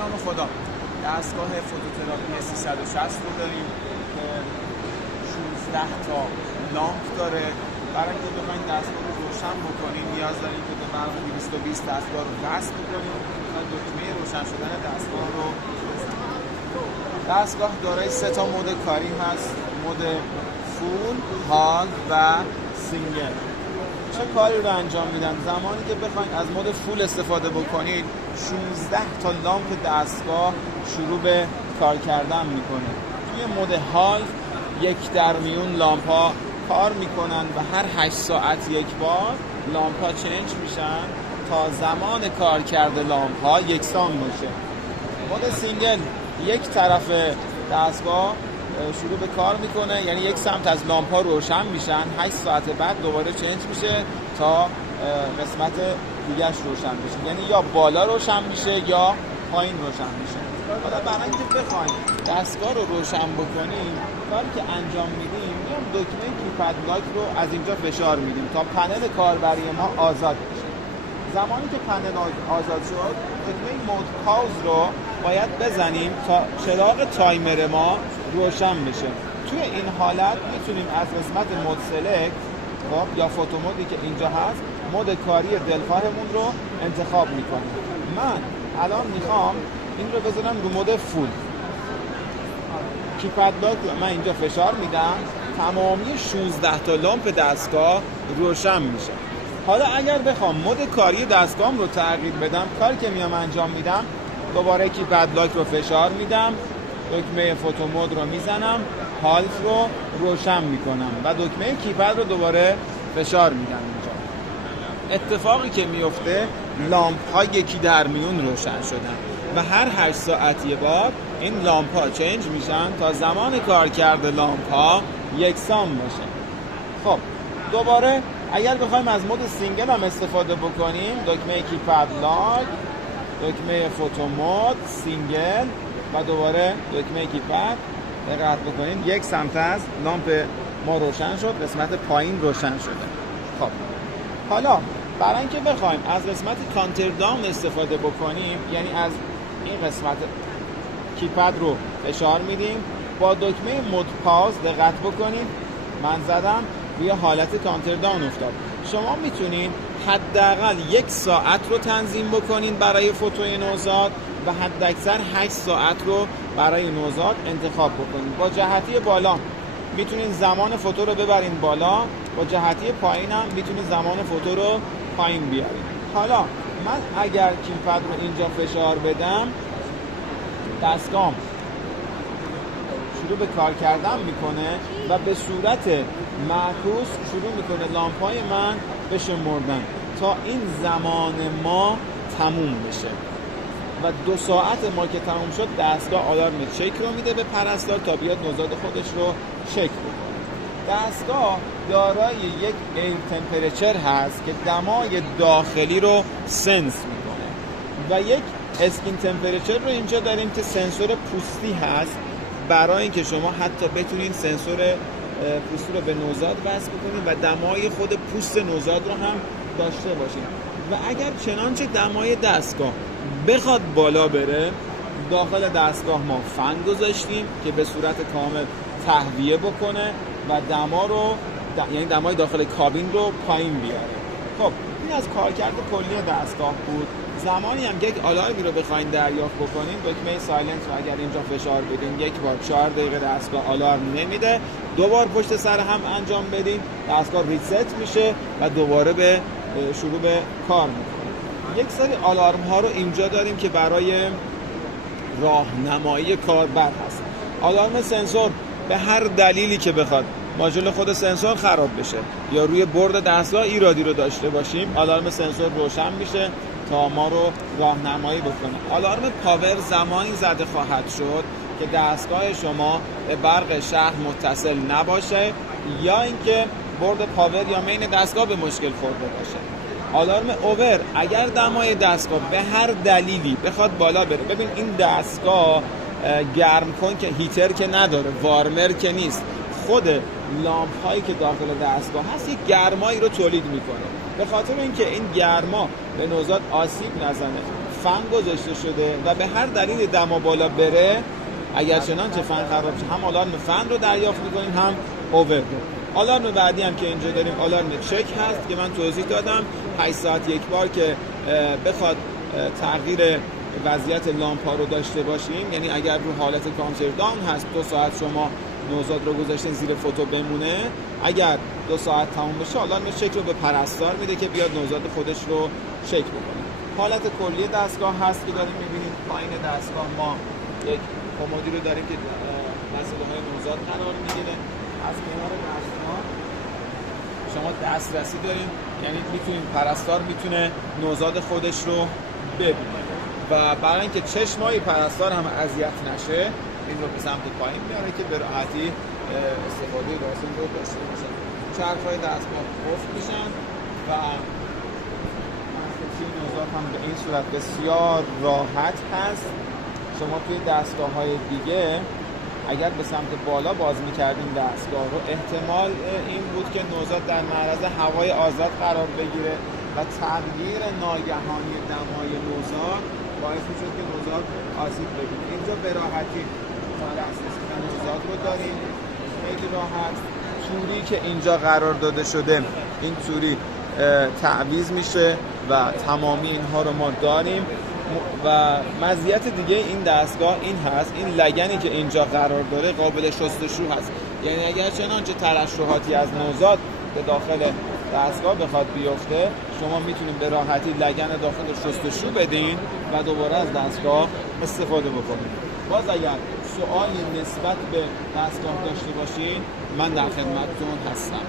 نام خدا. دستگاه فوتوتراپی 360 رو داریم که 16 تا لامپ داره. برای اینکه بخواید دستگاه رو روشن بکنید نیاز دارید که به برق 220 دستگاه رو وصل بکنید تا دکمه روشن شدن دستگاه رو بزنید. دستگاه دارای 3 تا مود کاری هست: مود فول، هال و سینگل. چه کاری رو انجام میدن؟ زمانی که بخواید از مود فول استفاده بکنید 16 تا لامپ دستگاه شروع به کار کردن میکنه. توی مود هال 1/1 لامپ ها کار میکنن و هر 8 ساعت یک بار لامپ ها چنج میشن تا زمان کار کرده لامپ ها یکسان باشه. مود سینگل یک طرف دستگاه شروع به کار میکنه، یعنی یک سمت از لامپ ها روشن میشن، 8 ساعت بعد دوباره چنج میشه تا قسمت دیگرش روشن بشه، یعنی یا بالا روشن میشه یا پایین روشن میشه. حالا برای اینکه بخوایم دستگاه رو روشن بکنیم، کاری که انجام میدیم میام دکمه کیپد لاک رو از اینجا فشار میدیم تا پنل کاربری ما آزاد بشه. زمانی که پنل آزاد شد دکمه مود پاوز رو باید بزنیم تا چراغ تایمر ما روشن بشه. توی این حالت میتونیم از قسمت مود سلکت یا فوتو مودی که اینجا هست مود کاری دلخواهمون رو انتخاب میکنیم. من الان میخوام این رو بذارم رو مود فول. کیپد لاک رو من اینجا فشار میدم، تمامی 16 تا لامپ دستگاه روشن میشه. حالا اگر بخوام مود کاری دستگاهم رو تغییر بدم، کاری که میام انجام میدم دوباره کیپد لاک رو فشار میدم، دکمه فوتو مود رو میزنم، هالت رو روشن میکنم و دکمه کیپد رو دوباره فشار میدم اینجا. اتفاقی که میفته لامپ ها 1/1 روشن شدن و هر 8 ساعت یه بار این لامپ ها چنج میشن تا زمان کار کرده لامپ ها یکسان باشه. خب دوباره اگر بخوایم از مود سینگل هم استفاده بکنیم، دکمه کیپد لاک، دکمه فوتو مود، سینگل و دوباره دکمه کیپد دقت بکنید یک سمت از لامپ ما روشن شد، قسمت پایین روشن شده. خب حالا برای اینکه بخوایم از قسمت کانتر داون استفاده بکنیم، یعنی از این قسمت کیپد رو فشار میدیم با دکمه مود پاوز دقت بکنید من زدم روی حالت کانتر داون افتاد. شما میتونید حداقل 1 ساعت رو تنظیم بکنین برای فوتوی نوزاد و حداکثر 8 ساعت رو برای نوزاد انتخاب بکنین. با جهتی بالا میتونین زمان فوتو رو ببرین بالا، با جهتی پایین هم میتونین زمان فوتو رو پایین بیارین. حالا من اگر کیپد رو اینجا فشار بدم دستگاهم شروع به کار کردن میکنه و به صورت معکوس شروع میکنه لامپای من بشمردن تا این زمان ما تموم بشه و 2 ساعت ما که تموم شد دستگاه آلارم چک رو میده به پرستار تا بیاد نوزاد خودش رو چک بکنه. دستگاه دارای یک ایر تمپرچر هست که دمای داخلی رو سنس میکنه و یک اسکین تمپرچر رو اینجا داریم که سنسور پوستی هست برای اینکه شما حتی بتونین سنسور پوستی رو به نوزاد وصل بکنید و دمای خود پوست نوزاد رو هم داشته باشید و اگر چنانچه دمای دستگاه بخواد بالا بره، داخل دستگاه ما فن گذاشتیم که به صورت کامل تهویه بکنه و دما رو یعنی دمای داخل کابین رو پایین بیاره. خب این از کارکرد کلی دستگاه بود. زمانی هم که یک آلارمی رو بخواید دریافت بکنین دکمه سایلنت رو اگر اینجا فشار بدین 1 بار 4 دقیقه دستگاه آلارم نمیده، 2 بار پشت سر هم انجام بدین دستگاه ریست میشه و دوباره به شروع به کار میکنه. یک سری آلارم ها رو اینجا داریم که برای راهنمایی کاربر هست. آلارم سنسور به هر دلیلی که بخواد ماژول خود سنسور خراب بشه یا روی برد دستگاه ایرادی رو داشته باشیم، آلارم سنسور روشن میشه تا ما رو راهنمایی بکنه. آلارم پاور زمانی زده خواهد شد که دستگاه شما به برق شهر متصل نباشه یا اینکه برد پاور یا مین دستگاه به مشکل خورده باشه. آلارم اوور اگر دمای دستگاه به هر دلیلی بخواد بالا بره، ببین این دستگاه گرم کن که هیتر که نداره، وارمر که نیست، خود لامپ هایی که داخل دستگاه هست یک گرمایی رو تولید میکنه. به خاطر اینکه این گرما به نوزاد آسیب نزنه فن گذاشته شده و به هر دلیل دما بالا بره، اگر چنانچه فن خراب شه هم آلارم فن رو دریافت می‌کنیم هم اوور. آلارم بعدی هم که اینجا داریم آلارم چک هست که من توضیح دادم، 8 ساعت یک بار که بخواد تغییر وضعیت لامپ ها رو داشته باشیم، یعنی اگر رو حالت کانتر داون هست 2 ساعت شما نوزاد رو گذاشتین زیر فوتو بمونه، اگر 2 ساعت تموم بشه آلارم چک رو به پرستار میده که بیاد نوزاد خودش رو چک بکنه. حالت کلی دستگاه هست که داریم میبینید. پایین دستگاه ما یک کمدی رو داریم که مسئله های نوزاد قرار میگیره. از کنار دستگاه شما دسترسی داریم، یعنی میتونید پرستار میتونه نوزاد خودش رو ببینه و برای اینکه چشمای پرستار هم اذیت نشه این رو به سمت پایین میاره که به راحتی استفاده لازم رو داشته باشه. چرخ‌های دستگاه قفل میشن و منفذی نوزاد هم به این صورت بسیار راحت هست. شما توی دستگاه‌های دیگه اگر به سمت بالا باز می‌کردیم دستگاه رو، احتمال این بود که نوزاد در معرض هوای آزاد قرار بگیره و تغییر ناگهانی دمای نوزاد باعث می‌شد که نوزاد آسیب ببینه. اینجا به راحتی دسترسی به نوزاد رو داریم، خیلی راحت. توری که اینجا قرار داده شده این توری تعویض میشه و تمامی اینها رو ما داریم. و مزیت دیگه این دستگاه این هست، این لگنی که اینجا قرار داره قابل شستشو هست، یعنی اگر چنانچه ترشحاتی از نوزاد به داخل دستگاه بخواد بیفته شما میتونید به راحتی لگن داخل شستشو بدین و دوباره از دستگاه استفاده بکنید. باز اگر سوالی نسبت به دستگاه داشته باشین من در خدمتتون هستم.